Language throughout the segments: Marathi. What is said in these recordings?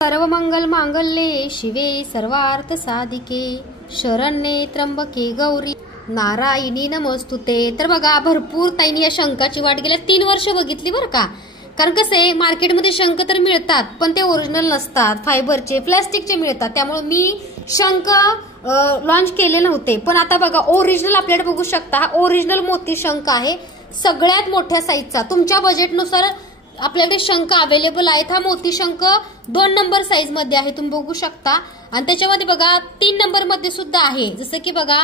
सर्व मंगल मांगल्ये शिवे सर्वार्थ साधिके शरण्ये त्र्यंबके गौरी नारायणी नमोस्तुते। तर बघा भरपूर ताईंनी या शंखाची वाट गेल्या 3 वर्ष बघितली बरं का। कारण कसं आहे मार्केटमध्ये शंख तर मिळतात पण ते ओरिजिनल नसतात, फायबरचे प्लास्टिकचे मिळतात, त्यामुळे मी शंख लॉन्च केले नव्हते। पण आता बघा ओरिजिनल आपल्याकडे बघू शकता, हा ओरिजिनल मोती शंख आहे, सगळ्यात मोठ्या साईजचा। तुमच्या बजेटनुसार आपल्याकडे शंख अवेलेबल आहेत। हा मोती शंख 2 नंबर साईज मध्ये आहे, तुम्ही बघू शकता। आणि त्याच्यामध्ये बघा 3 नंबर मध्ये सुद्धा आहे, जसं की बघा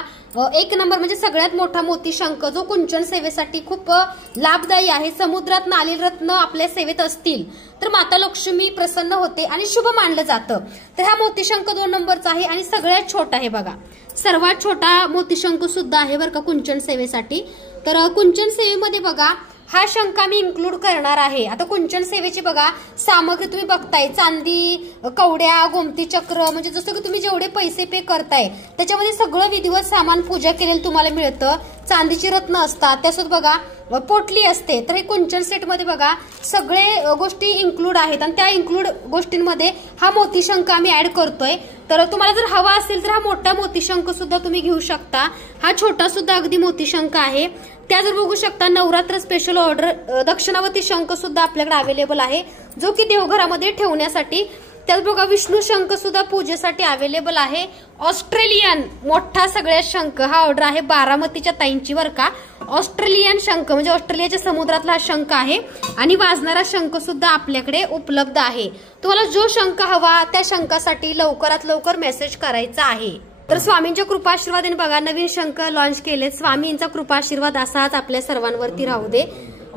1 नंबर म्हणजे सगळ्यात मोठा मोती शंख, जो कुंचन सेवेसाठी खूप लाभदायी आहे। समुद्रात नालील रत्न आपल्या सेवेत असतील तर माता लक्ष्मी प्रसन्न होते आणि शुभ मानलं जातं। तर हा मोती शंख 2 नंबरचा आहे आणि सगळ्यात छोटा आहे बघा, सर्वात छोटा मोती शंख सुद्धा आहे बरं का कुंचन सेवेसाठी। तर कुंचन सेवेमध्ये बघा हा शंख मी इन्क्लूड करणार आहे। आता कुंचन सेवेची बघा सामग्री तुम्ही बघताय, चांदी, कवड्या, गोमती चक्र, म्हणजे जसं की तुम्ही जेवढे पैसे पे करताय त्याच्यामध्ये सगळं विधिवत सामान पूजा केलेलं तुम्हाला मिळतं। चांदीची रत्न असतात, त्यासोबत बघा पोटली असते। तर हे कुंचन सेट मध्ये बघा सगळे गोष्टी इन्क्लूड आहेत आणि त्या इन्क्लूड गोष्टींमध्ये हा मोती शंख आम्ही ऍड करतोय। तर तुम्हाला जर हवा असेल तर हा मोठा मोती शंख सुद्धा तुम्ही घेऊ शकता, हा छोटा सुद्धा अगदी मोती शंख आहे। त्या जर बघू शकता नवरात्र स्पेशल ऑर्डर दक्षिणावती शंख सुद्धा आपल्याकडे अवेलेबल आहे, जो की देवघरामध्ये ठेवण्यासाठी। त्यात बघा विष्णू शंख सुद्धा पूजेसाठी अवेलेबल आहे। ऑस्ट्रेलियन मोठा सगळ्यात शंख, हा ऑर्डर आहे बारामतीच्या ताईंची बर का। ऑस्ट्रेलियन शंख म्हणजे ऑस्ट्रेलियाच्या समुद्रातला हा शंख आहे आणि वाजणारा शंख सुद्धा आपल्याकडे उपलब्ध आहे। तुम्हाला जो शंख हवा त्या शंखासाठी लवकरात लवकर मेसेज करायचा आहे। तर स्वामींच्या कृपा आशीर्वादाने बघा नवीन शंख लॉन्च केले। स्वामींचा कृपा आशीर्वाद असाच आपल्या सर्वांवरती राहू दे,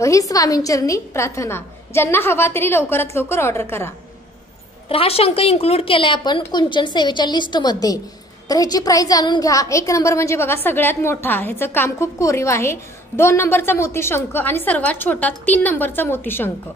ही स्वामींचरणी प्रार्थना। ज्यांना हवा तरी लवकरात लवकर ऑर्डर करा। तर हा शंख इन्क्लूड केलाय आपण कुंचन सेवेच्या लिस्ट मध्ये। तर ह्याची प्राइस जाणून घ्या। 1 नंबर म्हणजे बघा सगळ्यात मोठा, ह्याचं काम खूप कोरीव आहे। 2 नंबरचा मोती शंख आणि सर्वात छोटा 3 नंबरचा मोती शंख।